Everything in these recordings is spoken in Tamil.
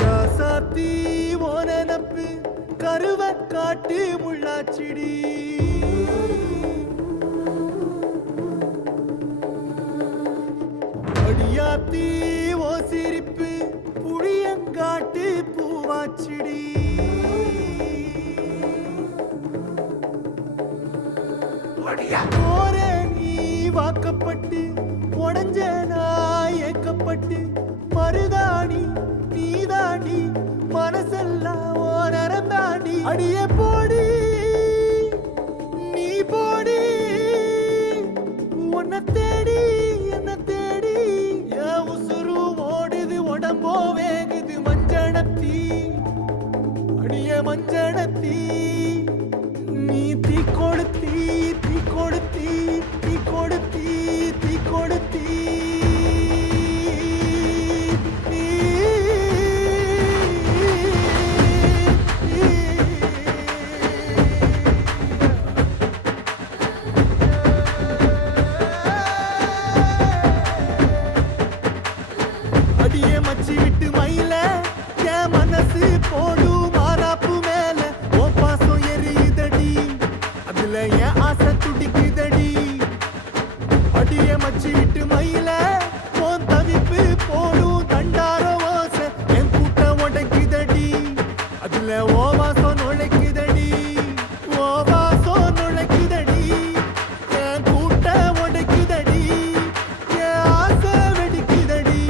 ராசாத்தி ஓ நினப்பு கருவ காட்டு முள்ளாச்சிடி அடியாத்தி ஓ சிரிப்பு புளியங்காட்டு பூவாச்சிடி போற நீ வாக்கப்பட்டு உடஞ்ச நாய் ஏக்கப்பட்டு மருதாணி நீதாண்டி மனசெல்லாம் ஓ நரந்தாண்டி அடியே போடி நீ போடி உன்னை தேடி என்ன தேடி என் உசுரு ஓடுது உடம்போ வேகுது மஞ்சனத்தி அடிய மஞ்சனத்தி நீ தீ கொடுத்தி தீ கொடுத்தி தீ கொடுத்தி தீ கொடுத்தி அடியே மச்சி விட்டு மயில என் மனசு போடு மாறாப்பு மேல ஓ பாசம் எரியுதடி அதுல என் ஆசை துடிக்குதடி அடியே மச்சி விட்டு மயில உன் தவிப்பு போடும் தண்டார ஓசை என் கூட்டம் உடைக்குதடி அதுல ஓ வாசம் நுழைக்குதடி ஓ வாசம் நுழைக்குதடி என் கூட்டம் உடைக்குதடி என் ஆசை வெடிக்குதடி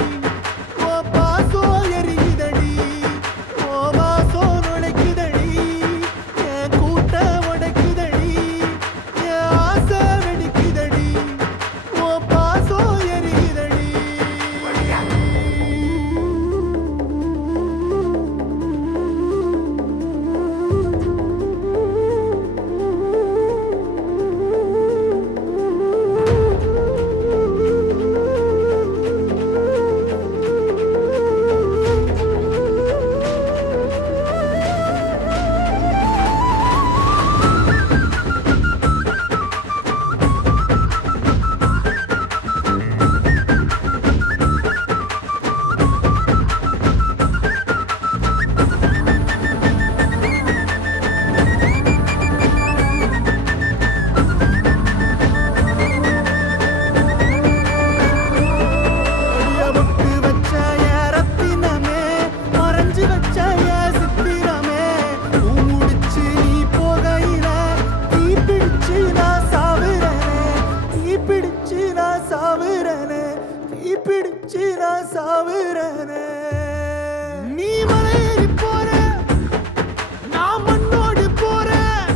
ஓ பாசம் எரியுதடி ஓ வாசம் நுழைக்குதடி என் கூட்டம் உடைக்குதடி என் ஆசை வெடிக்குதடி ஓ பாசம் எரியுதடி அடியமுட்டு வச்ச என் ரத்தினமே மறைஞ்சு வச்ச என் சித்திரமே பூ முடிச்சு நீ போகையில தீ பிடிச்சு நான் சாவுறனே தீ பிடிச்சு நான் சாவுறனே தீ பிடிச்சு நான் சாவுறனே நீ மலையேறி போற நான் மண்ணோடு போறேன்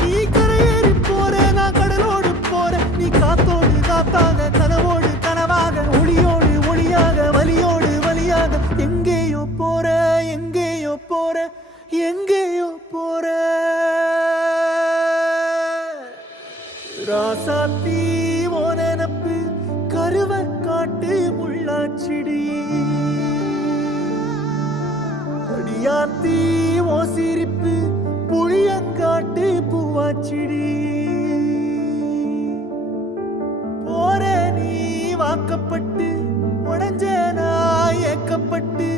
நீ கரையேறி போற நான் கடலோடு போறேன் நீ காத்தோடு காத்தாக கனவோடு கனவாக ஒளியோடு ஒளியாக வலியோடு வலியாக எங்கேயோ போற எங்கேயோ போற எங்கேயோ போற ராசாத்தி ஓ நினப்பு கருவ காட்டு முள்ளாச்சிடி அடியாத்தி ஓ சிரிப்பு புளியங்காட்டு பூவாச்சிடி போற நீ வாக்கப்பட்டு உடஞ்ச நாய் ஏக்கப்பட்டு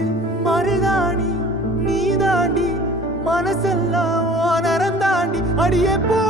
மருதாணி நீதாண்டி மனசெல்லாம் ஓ நரந்தாண்டி அடியே போ